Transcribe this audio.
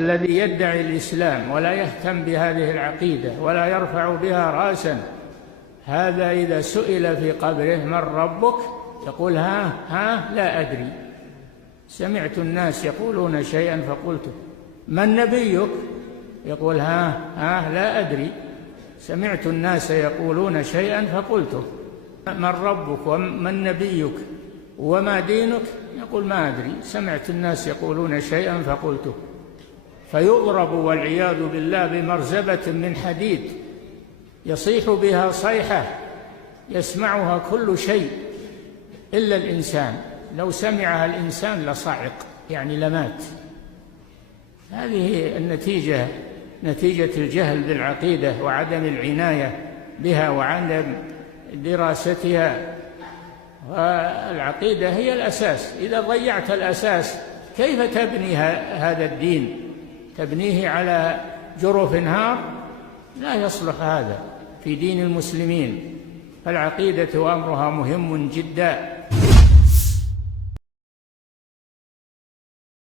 الذي يدعي الإسلام ولا يهتم بهذه العقيدة ولا يرفع بها رأسا، هذا إذا سئل في قبره من ربك يقول ها لا أدري، سمعت الناس يقولون شيئا فقلته. من نبيك؟ يقول ها لا أدري، سمعت الناس يقولون شيئا فقلته. من ربك ومن نبيك وما دينك؟ يقول ما أدري، سمعت الناس يقولون شيئا فقلته. فيضرب والعياذ بالله بمرزبة من حديد يصيح بها صيحة يسمعها كل شيء إلا الإنسان، لو سمعها الإنسان لصعق، يعني لمات. هذه النتيجة، نتيجة الجهل بالعقيدة وعدم العناية بها وعدم دراستها. والعقيدة هي الأساس، إذا ضيعت الأساس كيف تبني هذا الدين؟ تبنيه على جرف نهار؟ لا يصلح هذا في دين المسلمين. فالعقيدة أمرها مهم جدا.